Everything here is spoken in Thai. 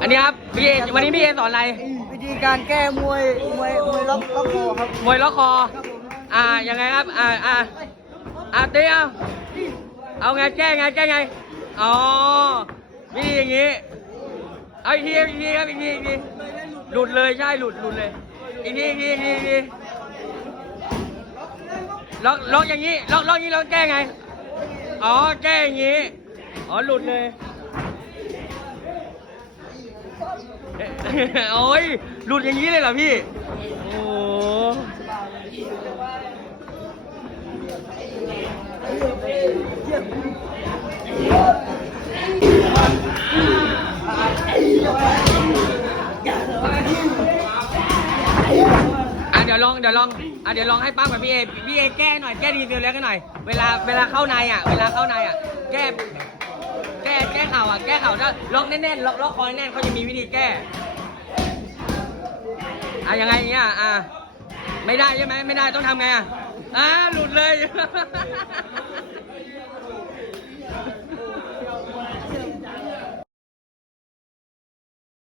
อันนี้ครับพี่เอวันนี้พี่เอสอนอะไร วิธีการแก้มวยมวยมวยล็อกล็อกคอครับมวยล็อกคอ อ่า ยังไงครับ อ่า อ่า อ่าเตี้ยเอาเอาไงแก้ไงแก้ไง อ๋อวิธีอย่างงี้ เอาอีกทีอีกทีครับอีกทีอีกทีหลุดเลยใช่หลุดหลุดเลย อีกทีอีกทีอีกทีอีกทีล็อกล็อกอย่างงี้ล็อกล็อกอย่างงี้แล้วแก้ไง อ๋อแก้อย่างงี้ อ๋อหลุดเลย โอ้ยหลุดอย่างนี้เลยเหรอพี่ โอ้อะเดี๋ยวลองเดี๋ยวลองอะเดี๋ยวลองให้ป้ากับพี่เอพี่เอแก้หน่อยแก้ดีเดียวแล้วกันหน่อย เวลาเวลาเข้าในอะ เวลาเข้าในอะ แก้ แก้เข่าอะแก้เข่าถ้าล็อกแน่นๆล็อกล็อกคอแน่นเขาจะมีวิธีแก้อะยังไงเงี้ยอะไม่ได้ใช่ไหมไม่ได้ต้องทำไงอะอะหลุดเลย